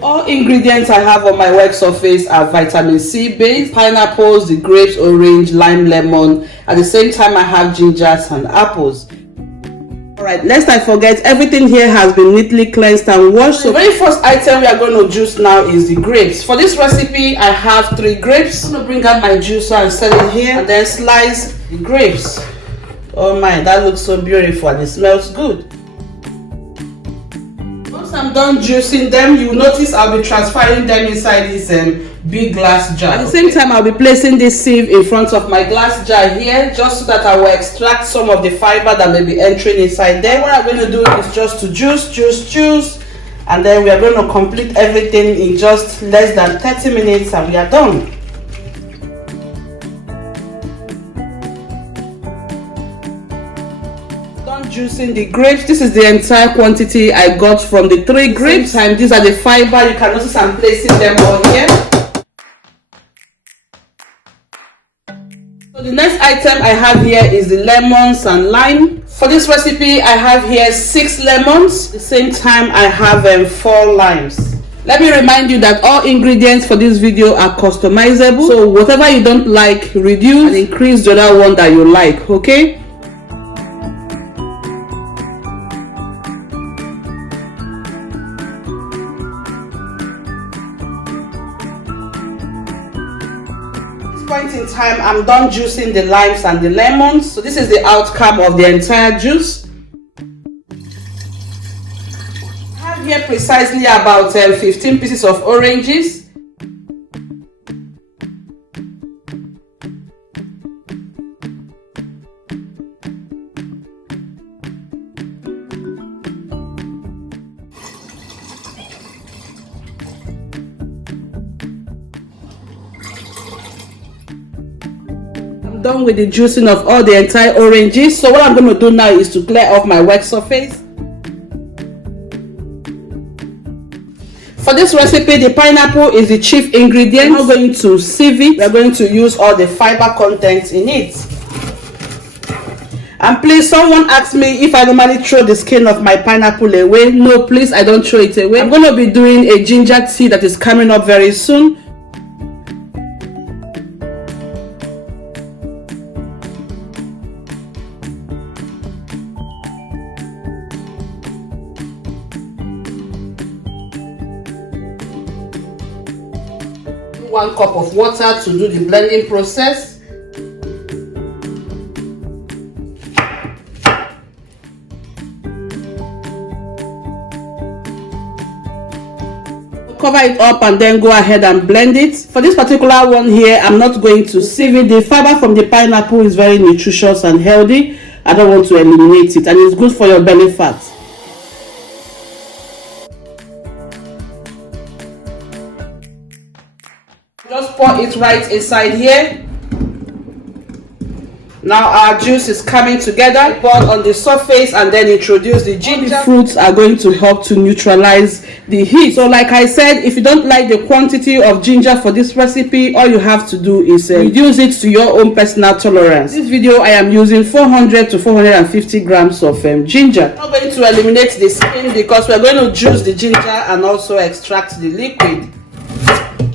All ingredients I have on my work surface are vitamin C based: pineapples, the grapes, orange, lime, lemon. At the same time, I have gingers and apples. Alright, lest I forget, everything here has been neatly cleansed and washed. So the very first item we are going to juice now is the grapes. For this recipe, I have 3 grapes. I'm going to bring out my juicer and set it here, and then slice the grapes. Oh my, that looks so beautiful and it smells good. Once I'm done juicing them, you will notice I'll be transferring them inside this big glass jar. At the same time, I'll be placing this sieve in front of my glass jar here, just so that I will extract some of the fiber that may be entering inside there. What I'm going to do is just to juice, and then we are going to complete everything in just less than 30 minutes and we are done. Done juicing the grapes. This is the entire quantity I got from the 3 grapes. And these are the fiber. You can notice I'm placing them all here. So the next item I have here is the lemons and lime. For this recipe, I have here 6 lemons. At the same time, I have 4 limes. Let me remind you that all ingredients for this video are customizable. So whatever you don't like, reduce and increase the other one that you like, okay? Point in time, I'm done juicing the limes and the lemons. So this is the outcome of the entire juice. I have here precisely about 15 pieces of oranges. Done with the juicing of all the entire oranges. So what I'm going to do now is to clear off my work surface. For this recipe, the pineapple is the chief ingredient. We're not going to sieve it. We're going to use all the fiber contents in it. And please, someone asked me if I normally throw the skin of my pineapple away. No, please, I don't throw it away. I'm going to be doing a ginger tea that is coming up very soon. One cup of water to do the blending process. Cover it up and then go ahead and blend it. For this particular one here, I'm not going to sieve it. The fiber from the pineapple is very nutritious and healthy. I don't want to eliminate it, and it's good for your belly fat. Just pour it right inside here. Now our juice is coming together. Pour on the surface and then introduce the ginger. The fruits are going to help to neutralize the heat. So like I said, if you don't like the quantity of ginger for this recipe, all you have to do is reduce it to your own personal tolerance. This video I am using 400 to 450 grams of ginger. I'm not going to eliminate the skin because we're going to juice the ginger and also extract the liquid.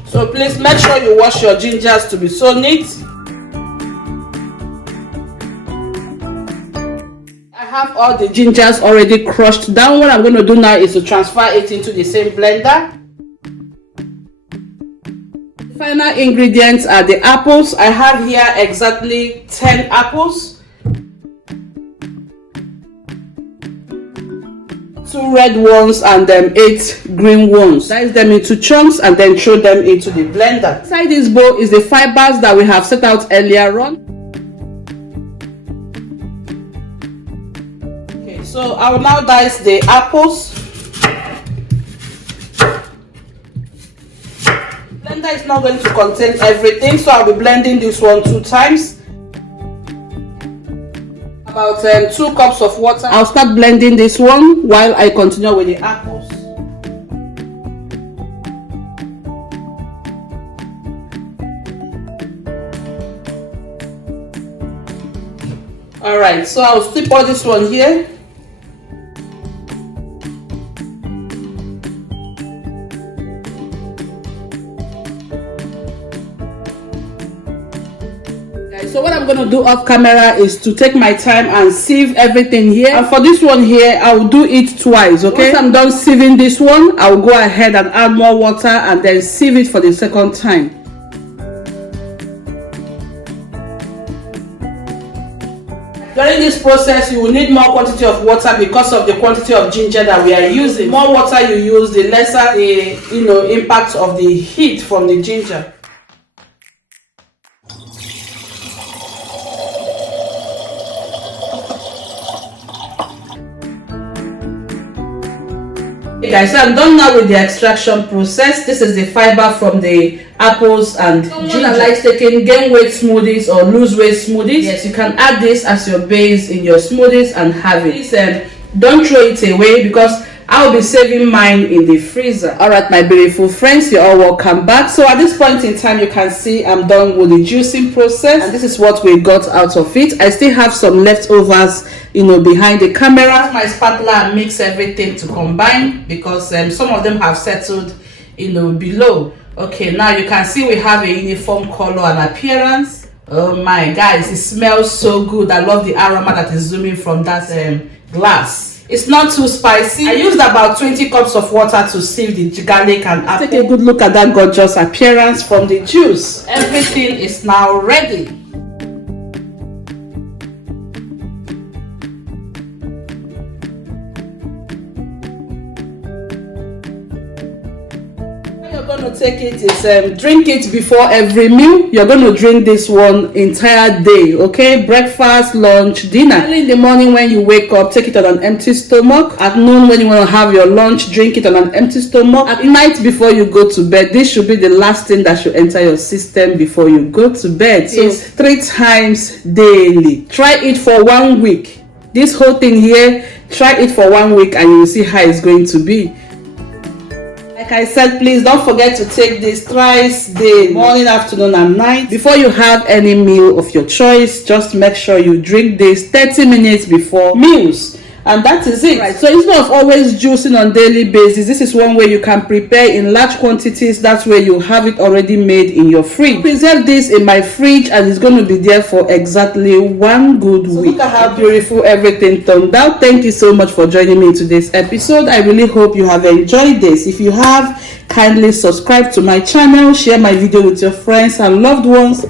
So please make sure you wash your gingers to be so neat. I have all the gingers already crushed down. What I'm going to do now is to transfer it into the same blender. The final ingredients are the apples. I have here exactly 10 apples. 2 red ones and 8 green ones. Slice them into chunks and then throw them into the blender. Inside this bowl is the fibers that we have set out earlier on. Okay, so I will now dice the apples. Blender is not going to contain everything, so I'll be blending this one 2 times. About 2 cups of water. I'll start blending this one while I continue with the apples. Alright, so I'll still pour this one here. I'm gonna do off camera is to take my time and sieve everything here, and for this one here I will do it twice. Okay, once I'm done sieving this one, I will go ahead and add more water and then sieve it for the second time. During this process, you will need more quantity of water because of the quantity of ginger that we are using. The more water you use, the lesser the impact of the heat from the ginger. Okay guys, so I'm done now with the extraction process. This is the fiber from the apples and ginger. That likes taking gain weight smoothies or lose weight smoothies, yes, you can add this as your base in your smoothies and have it. Please don't throw it away because I'll be saving mine in the freezer. Alright my beautiful friends, you're all welcome back. So at this point in time, you can see I'm done with the juicing process, and this is what we got out of it. I still have some leftovers behind the camera. My spatula and mix everything to combine because some of them have settled below. Okay, now you can see we have a uniform color and appearance. Oh my guys, it smells so good. I love the aroma that is zooming from that glass. It's not too spicy. I used about 20 cups of water to sieve the garlic and apple. Take a good look at that gorgeous appearance from the juice. Everything is now ready. You're going to take it is drink it before every meal. You're going to drink this one entire day, okay? Breakfast, lunch, dinner. Early in the morning when you wake up, take it on an empty stomach. At noon when you want to have your lunch, drink it on an empty stomach. At night before you go to bed, this should be the last thing that should enter your system before you go to bed. So 3 times daily. Try it for 1 week. This whole thing here, try it for 1 week and you will see how it's going to be. Like I said, please don't forget to take this thrice daily, morning, afternoon and night. Before you have any meal of your choice, just make sure you drink this 30 minutes before meals. And that is it. Right. So instead of always juicing on daily basis, this is one way you can prepare in large quantities. That's where you have it already made in your fridge. Preserve this in my fridge and it's going to be there for exactly 1 good week. Look at how beautiful everything turned out. Thank you so much for joining me in today's episode. I really hope you have enjoyed this. If you have, kindly subscribe to my channel, share my video with your friends and loved ones.